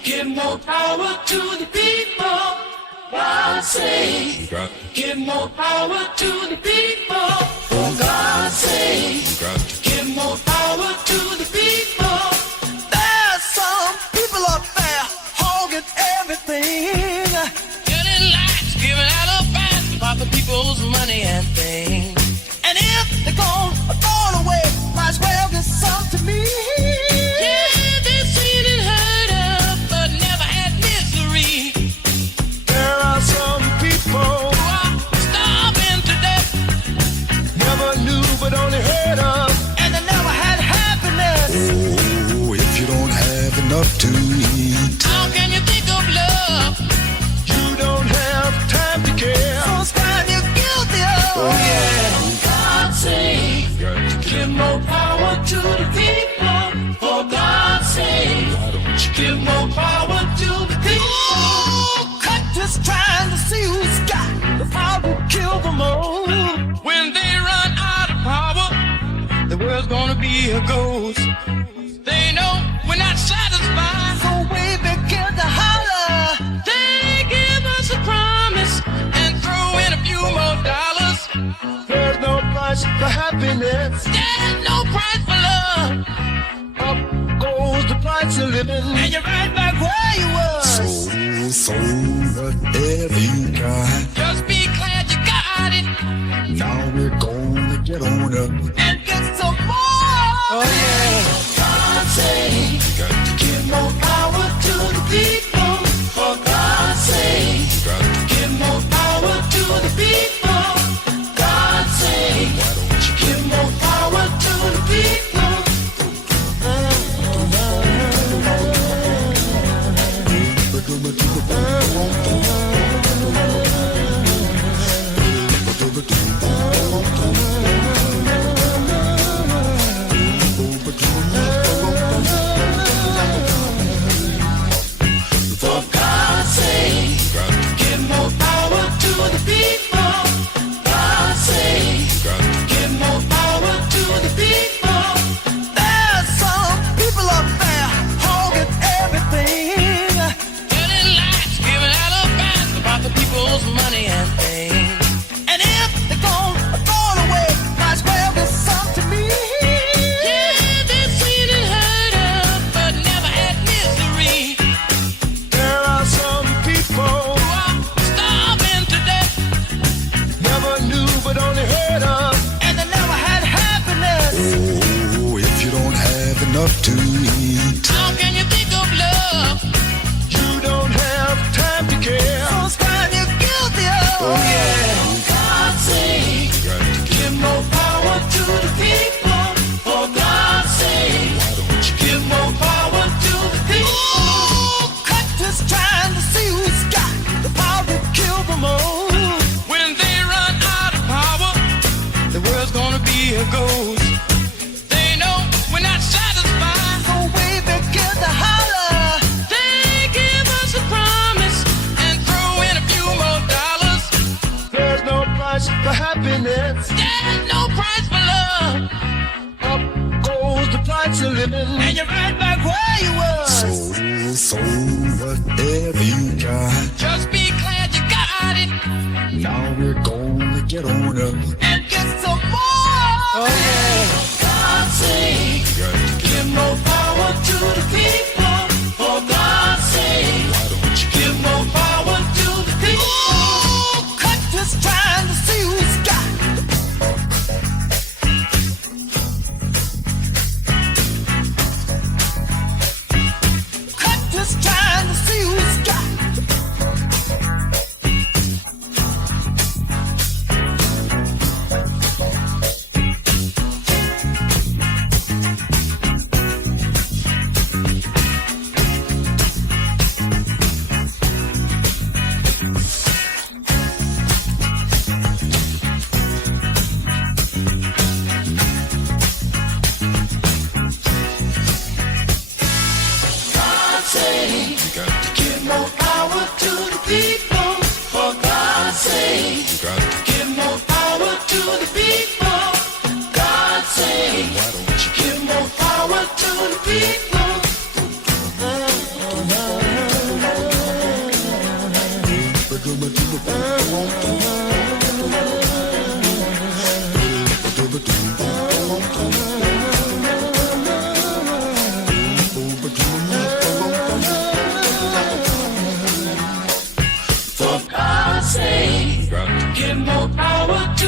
Give more power to the people. God save. Give more power to the people. For God's sake. Give more power to the people. There's some people up there hogging everything. Telling lies, giving out a fast about the people's money and things. And if they're gonna throw it away, might as well get some to me. But only heard of, and they never had happiness. Oh, if you don't have enough to eat, how can you think of love? You don't have time to care. So it's time you're guilty of. Oh yeah. God's sake, give more power to the people. For God's sake, why don't you give more power to the people? Ooh, cut just trying to see who's got the power to kill them all. When they run out of power, the world's gonna be a ghost. They know we're not satisfied, so we begin to holler. They give us a promise and throw in a few more dollars. There's no price for happiness. There's no price for love. Up goes the price of living, and you're right back where you were. So whatever you got, just be glad you got it. Now we're gonna get on up and get some more. Oh yeah. God sake, give more power to the people. For God's sake, give more power to the people. God's sake, why don't you give more power to the people? For God's sake, give more power to the people. God's sake, give more power to the people. There's some people up there hogging everything. Telling lies, giving out a fast about the people's money and things. And if they're gonna throw it away, might as well get some to me. Yeah, they've seen and heard of, but never had misery. There are some people who are starving to death. Never knew, but only heard of, and they never had happiness. Oh, if you don't have enough to eat, how can you think of love? You don't have time to care. So it's time you're guilty of. Oh yeah. God's sake, give more power to the people. For God's sake, why don't you give more power to the people? Ooh, cut just trying to see who's got the power to kill them all. When they run out of power, the world's gonna be a ghost. They know we're not satisfied, so we begin to holler. They give us a promise and throw in a few more dollars. There's no price for happiness. There's no price for love. Up goes the price of living, and you're right back where you were. So whatever you got, just be glad you got it. Now we're gonna get on up and get some more. Oh yeah. God's sake, give more power to the people. For God's sake, why don't you give more power to the people? Ooh, cut just trying to see who's got. Cut just trying to see who's got. Give more power to the people. For God's sake, give more power to the people. God's sake, why don't you give more power to the people?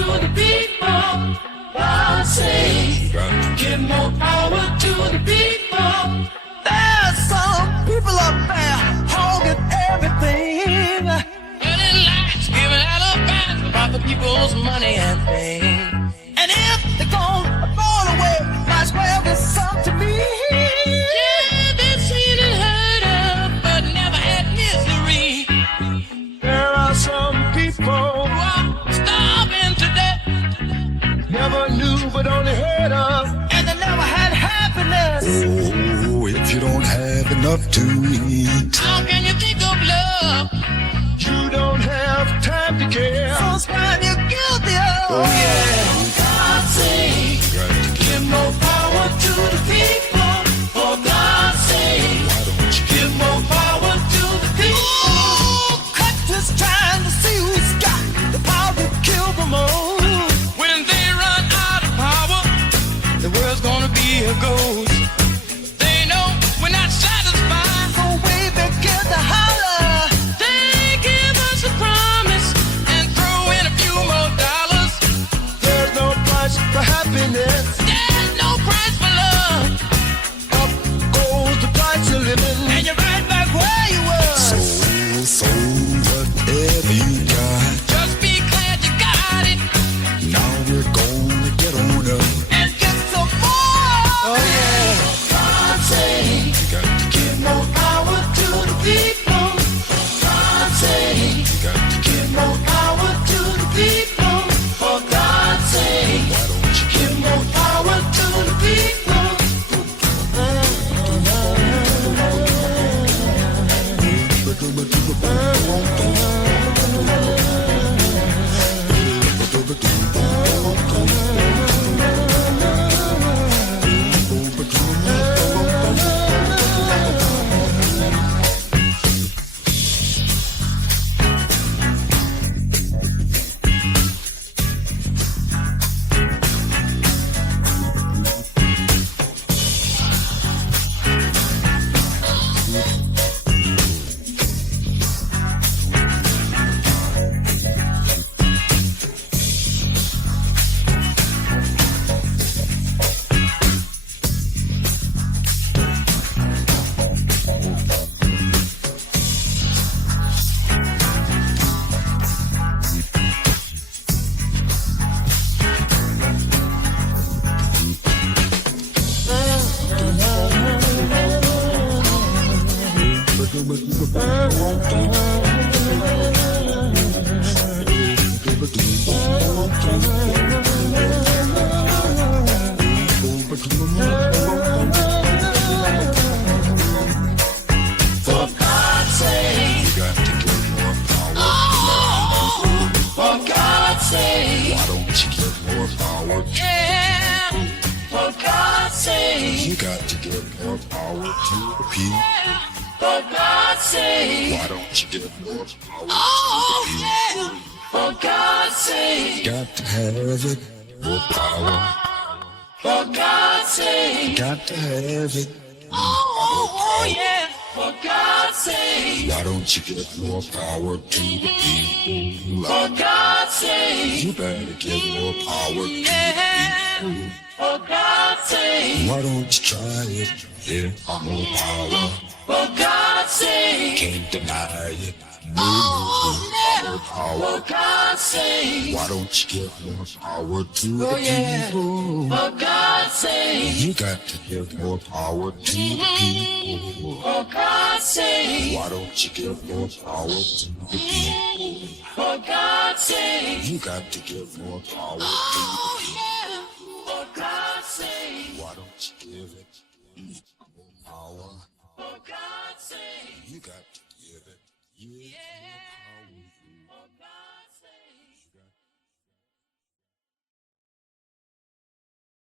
to the people. God say, give more power to the people. There's some people up there hogging everything. Running lights, giving out of bands about the people's money and fame. And if they're gone away, might as well get some to me. Yeah, they've seen and heard of, but never had misery. There are some people who are starving to death. Never knew, but only heard of, and they never had happiness. Oh, if you don't have enough to eat, How can you think of love? you don't have time to care. So spend you're guilty of. Oh, yeah. God say, give more power to the people. For God's sake, give more power to the people. Ooh, cut this trying to see who's got the power to kill them all. When they run out of power, the world's gonna be a ghost. They know we're not satisfied, so we begin to holler. They give us a promise and throw in a few more dollars. There's no price for happiness. There's no price for love, Up goes the price of living. and you're right back where you were. So whatever you got, Just be glad you got it now we're gonna get on up. and get some more. Oh, yeah. God say, give more power to the people. God say, give more power to the people. For God's sake, give more power to the people. For God's sake, for God's sake, Why don't you give more power? yeah. For God's sake, You got to give more power to the people. for God's sake, Why don't you give more power oh to the people? yeah. For God's sake, Got to have it, more power. for God's sake, Got to have it. oh yeah. For God's sake, Why don't you give more power to the people? for God's sake, You better give more power to the yeah. people. For God's sake, Why don't you try it? Yeah, more power. for God's sake, Can't deny it. oh yeah. More power. For God's sake, Why don't you give more power to the yeah. people? for God's sake, You got to give more power to the people. for God's sake, Why don't you give more power to the people? for God's sake, You got to give more power to the oh people. yeah. For God's sake. Why don't you give it?